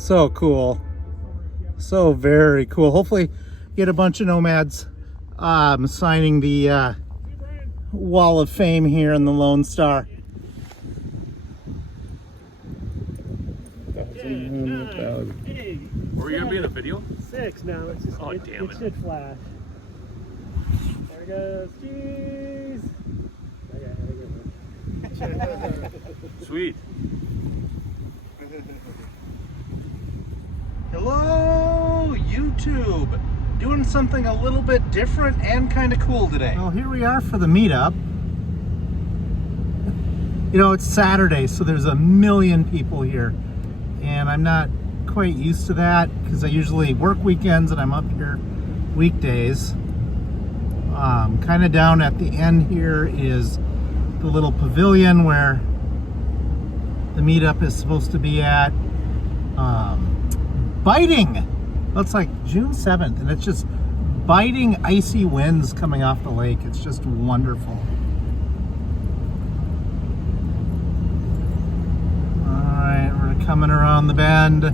So cool. So very cool. Hopefully get a bunch of nomads signing the Wall of Fame here in the Lone Star. Were we gonna be in the video? 6 now. It's just, oh, damn it should flash. There it goes. Cheese. Sweet. Hello, YouTube. Doing something a little bit different and kind of cool today. Well, here we are for the meetup. You know, it's Saturday, so there's a million people here. And I'm not quite used to that because I usually work weekends and I'm up here weekdays. Kind of down at the end here is the little pavilion where the meetup is supposed to be at. Biting! Looks like June 7th, and it's just biting icy winds coming off the lake. It's just wonderful. Alright, we're coming around the bend.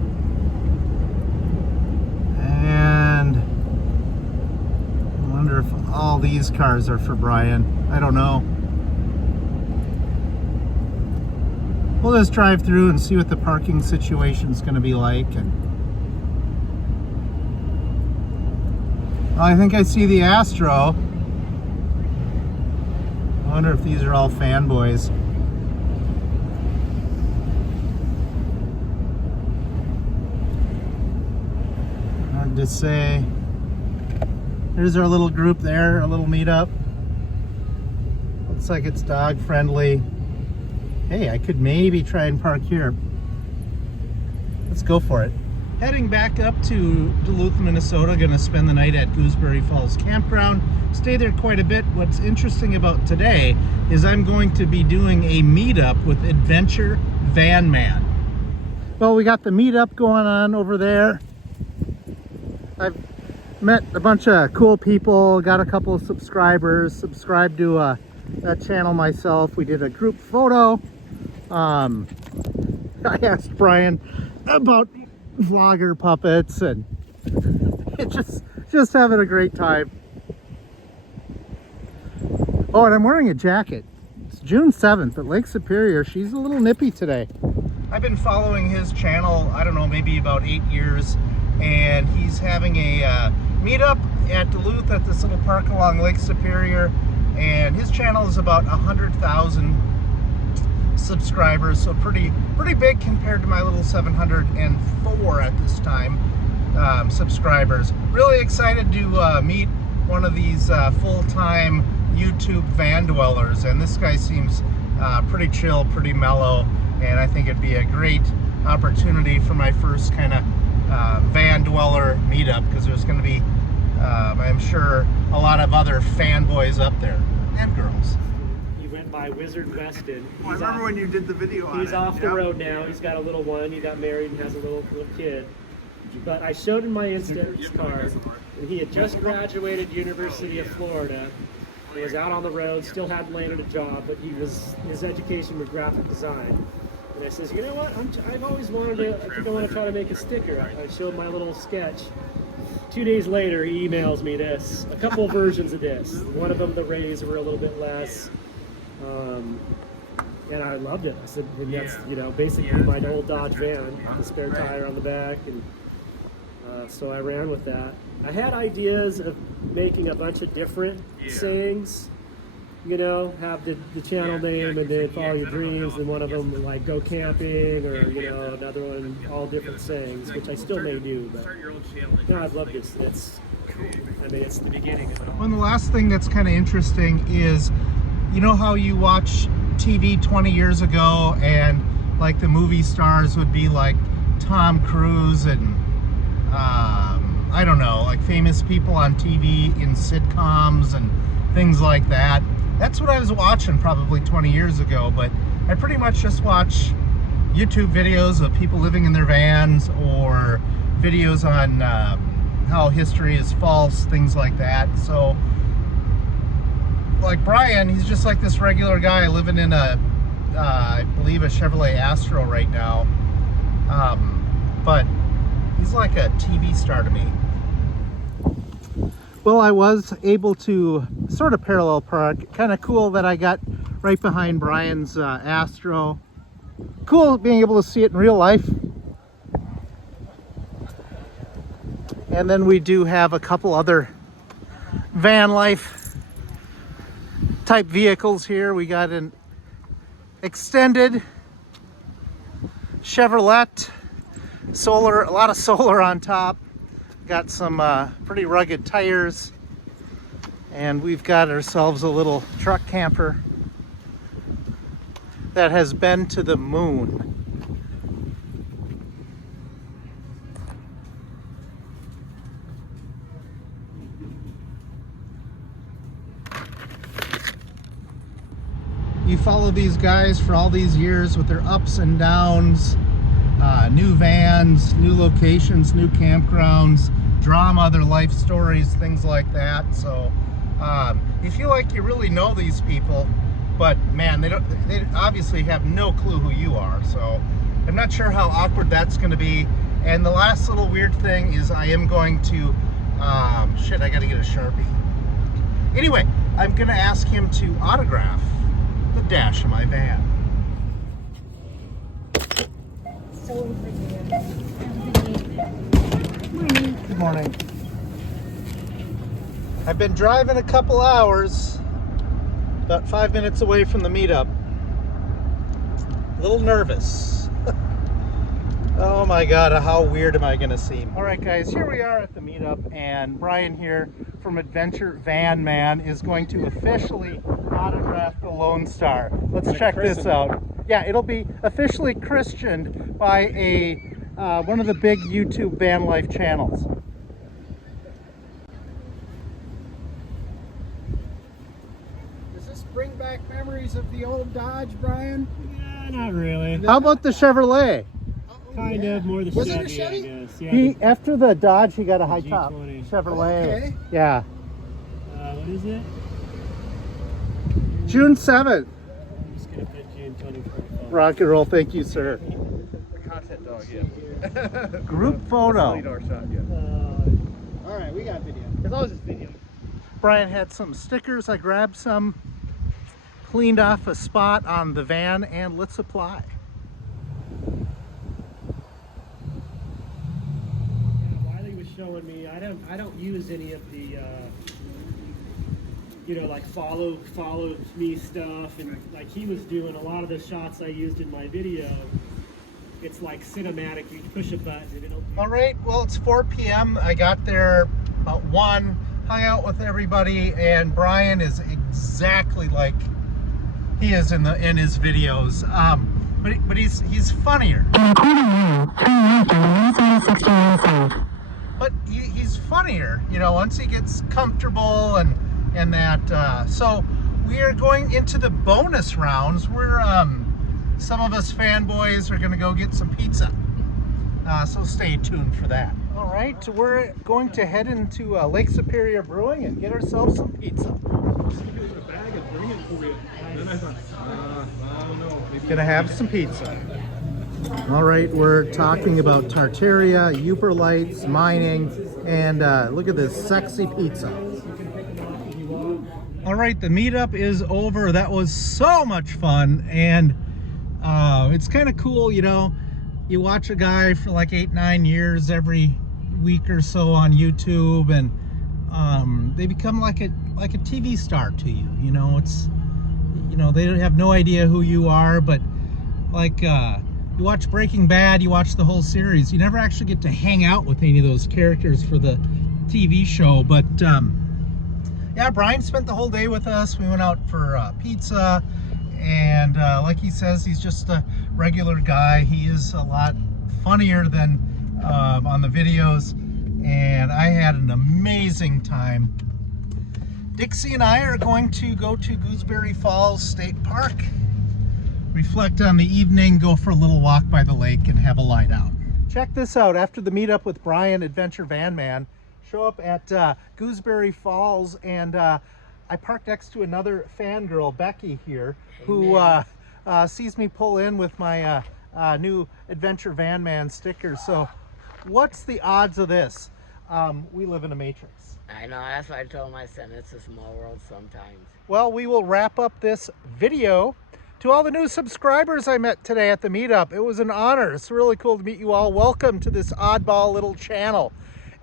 And I wonder if all these cars are for Brian. I don't know. We'll just drive through and see what the parking situation is going to be like. And I think I see the Astro. I wonder if these are all fanboys. Hard to say. There's our little group there, a little meetup. Looks like it's dog friendly. Hey, I could maybe try and park here. Let's go for it. Heading back up to Duluth, Minnesota. Gonna spend the night at Gooseberry Falls Campground. Stay there quite a bit. What's interesting about today is I'm going to be doing a meetup with AdventureVanMan. Well, we got the meetup going on over there. I've met a bunch of cool people, got a couple of subscribers, subscribed to a channel myself. We did a group photo. I asked Brian about vlogger puppets, and it's just having a great time. Oh, and I'm wearing a jacket. It's June 7th at Lake Superior. She's a little nippy today. I've been following his channel, I don't know, maybe about 8 years, and he's having a meetup at Duluth at this little park along Lake Superior, and his channel is about 100,000 subscribers, so pretty big compared to my little 704 at this time subscribers. Really excited to meet one of these full-time YouTube van dwellers, and this guy seems pretty chill, pretty mellow, and I think it'd be a great opportunity for my first kind of van dweller meetup, because there's going to be I'm sure a lot of other fanboys up there, and girls. He went by Wizard Weston. I remember when you did the video on it. He's off the road now. He's got a little one. He got married and has a little kid. But I showed him my instance card, and he had just graduated University of Florida. He was out on the road, still hadn't landed a job, but his education was graphic design. And I says, you know what? I've always wanted to. I think I want to try to make a sticker. I showed my little sketch. 2 days later, he emails me this, a couple versions of this. One of them, the rays were a little bit less, and I loved it. I said, and that's, you know, basically my old Dodge van, with the spare tire on the back, and so I ran with that. I had ideas of making a bunch of different sayings, you know, have the channel name and then follow your dreams, and one of them like go camping, or, you know, another one, all different sayings, which I still may do, but no, I've loved this. I mean, it's the beginning of it all. Well, the last thing that's kind of interesting is, you know how you watch TV 20 years ago and like the movie stars would be like Tom Cruise and I don't know, like famous people on TV in sitcoms and things like that. That's what I was watching probably 20 years ago, but I pretty much just watch YouTube videos of people living in their vans, or videos on how history is false, things like that. So, like Brian, he's just like this regular guy living in I believe a Chevrolet Astro right now. But He's like a TV star to me. Well, I was able to sort of parallel park. Kind of cool that I got right behind Brian's Astro. Cool being able to see it in real life. And then we do have a couple other van life type vehicles here. We got an extended Chevrolet, solar, a lot of solar on top. Got some pretty rugged tires, and we've got ourselves a little truck camper that has been to the moon. You follow these guys for all these years with their ups and downs, new vans, new locations, new campgrounds, drama, their life stories, things like that. So you feel like you really know these people, but man, they obviously have no clue who you are. So I'm not sure how awkward that's going to be. And the last little weird thing is I am going to, shit, I got to get a Sharpie. Anyway, I'm going to ask him to autograph the dash of my van. Good morning. I've been driving a couple hours, about 5 minutes away from the meetup. A little nervous. Oh my God, how weird am I gonna seem? All right guys, here we are at the meetup, and Brian here from AdventureVanMan is going to officially autograph the Lone Star. Let's check this out. Yeah, it'll be officially christened by a one of the big YouTube van life channels. Does this bring back memories of the old Dodge, Brian? Yeah, not really. How about the Chevrolet? Kind of more the Was it a Chevy, Chevy? I guess. Yeah, He after the Dodge, he got a high G20. top Chevrolet. Okay. Yeah, what is it? June 7th. I'm just gonna put June 2025. Rock and roll. Thank you, sir. The content dog, yeah. Group photo. Lead-our shot, yeah. All right, we got video. As long as it's video. Brian had some stickers. I grabbed some, cleaned off a spot on the van, and let's apply. Wiley was showing me. I don't use any of the like follow me stuff, and like he was doing a lot of the shots I used in my video. It's like cinematic. You push a button and it'll. All right. Well, it's 4 p.m. I got there about 1. Hung out with everybody, and Brian is exactly like he is in his videos. But he's funnier. But he's funnier, you know, once he gets comfortable and that. So we are going into the bonus rounds. We're some of us fanboys are gonna go get some pizza. So stay tuned for that. All right, we're going to head into Lake Superior Brewing and get ourselves some pizza. Gonna have some pizza. All right, we're talking about Tartaria, Uber Lights, mining, and look at this sexy pizza. All right, the meetup is over. That was so much fun, and it's kind of cool, you know. You watch a guy for like 8-9 years every week or so on YouTube, and they become like a TV star to you. You know, it's, you know, they have no idea who you are, but like you watch Breaking Bad, you watch the whole series, you never actually get to hang out with any of those characters for the TV show. But yeah, Brian spent the whole day with us. We went out for pizza, and like he says, he's just a regular guy. He is a lot funnier than on the videos, and I had an amazing time. Dixie and I are going to go to Gooseberry Falls State Park, reflect on the evening, go for a little walk by the lake, and have a lie down. Check this out. After the meetup with Brian, AdventureVanMan, show up at Gooseberry Falls, and I parked next to another fangirl, Becky here, who sees me pull in with my new AdventureVanMan sticker. So What's the odds of this? We live in a matrix. I know, that's why I told my son it's a small world sometimes. Well, we will wrap up this video. To all the new subscribers I met today at the meetup, it was an honor. It's really cool to meet you all. Welcome to this oddball little channel.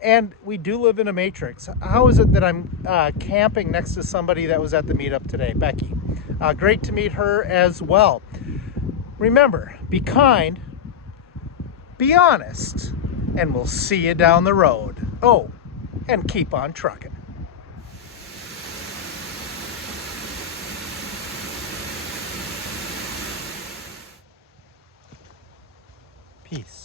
And we do live in a matrix. How is it that I'm camping next to somebody that was at the meetup today, Becky? Great to meet her as well. Remember, be kind, be honest, and we'll see you down the road. Oh, and keep on trucking. Peace.